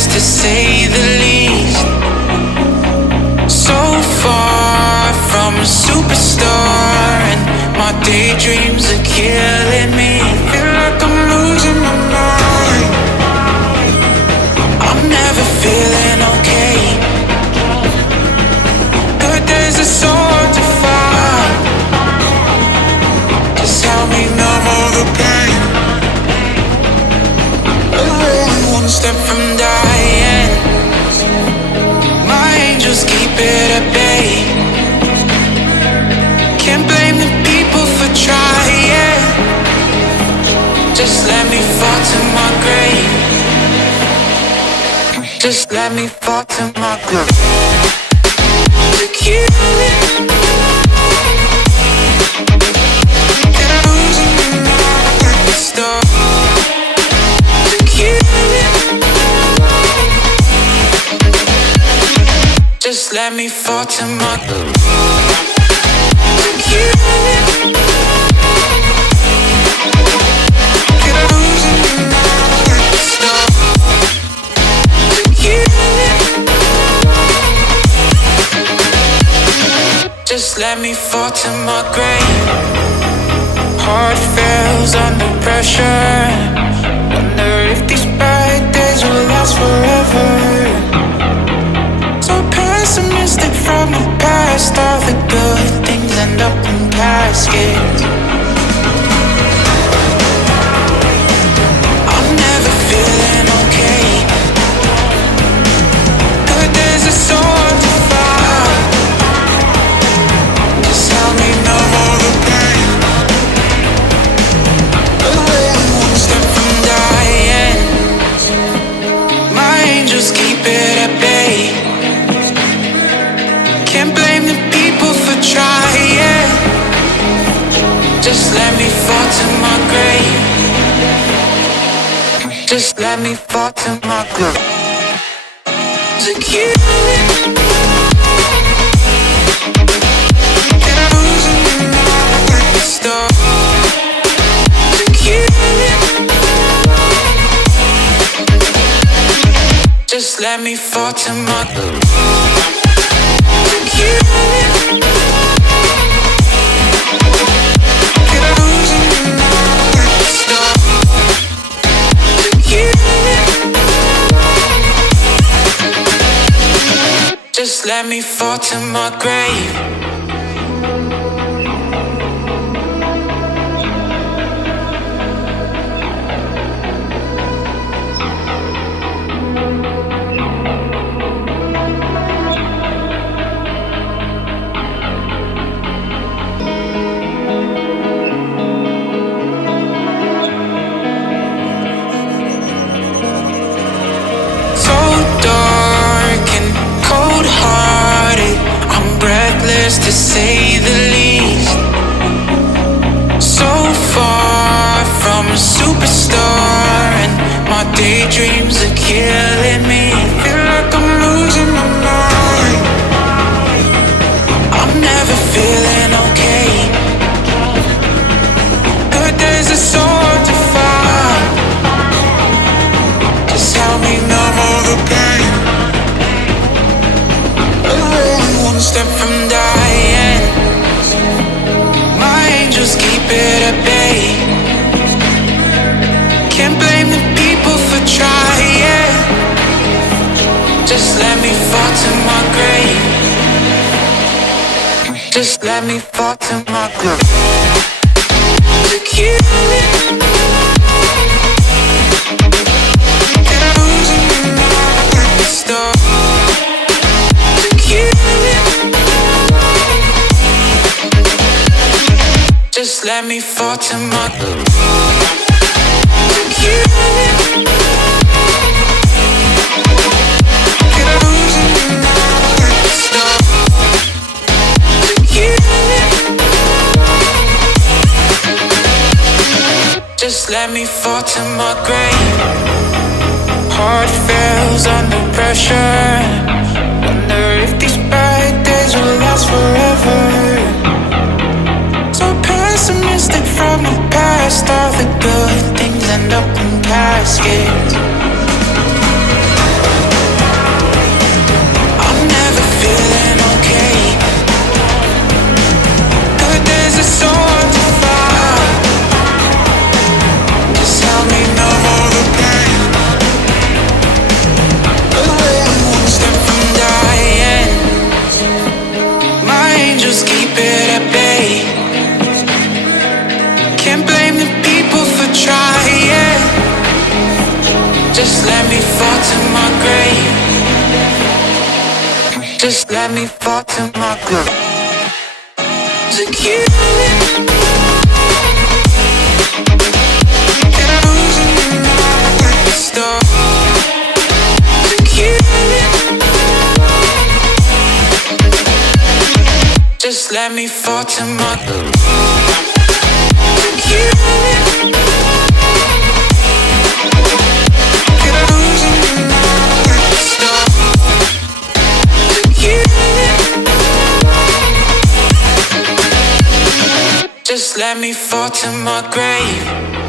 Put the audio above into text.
breathless to say the least. So far from a superstar, and my daydreams are killing me. Feel like I'm losing my mind. I'm never feeling okay. Good days are so hard to find. Just help me numb all the pain. One step from dying. My angels keep it at bay. Can't blame the people for trying. Just let me fall to my grave. Just let me fall to my grave. To kill it. Get losing my stop. To kill it. Just let me fall to my grave. To kill it. Get losing my stop. To kill it. Just let me fall to my grave. Heart fails under pressure. Wonder if these bad days will last forever. So pessimistic from the past. All the good things end up in caskets. I'm never feeling okay. Good days are so hard to find. Just help me numb all the pain. One step from dying. My angels keep it at bay. Can't blame the people for trying. Just let me fall to my grave. Just let me fall to my grave. To kill it. Get losing my stop. To kill it. Just let me fall to my grave. To kill it. Get losing my stop. To kill it. Just let me fall to my grave. So dark and cold-hearted, I'm breathless to say the least. So far from a superstar, and my daydreams are killing me. Feel like I'm losing my mind. I'm never feeling okay. Good days are so hard to find. Just help me numb all the pain. One step from dying. My angels keep it at bay. Can't blame the people for trying. Just let me fall to my grave. Just let me fall to my grave. To kill it. Get losing my stop. To kill it. Just let me fall to my grave. To kill it. Get losing my stop. To kill it. Just let me fall to my grave. Heart fails under pressure. Wonder if these bad days will last forever. So pessimistic from the past. All the good things end up in caskets. Just let me fall to my grave. To kill it. And losing my stuff. To kill it. Just let me fall to my grave. To kill it. And losing my stuff. To kill it. Just let me fall to my grave.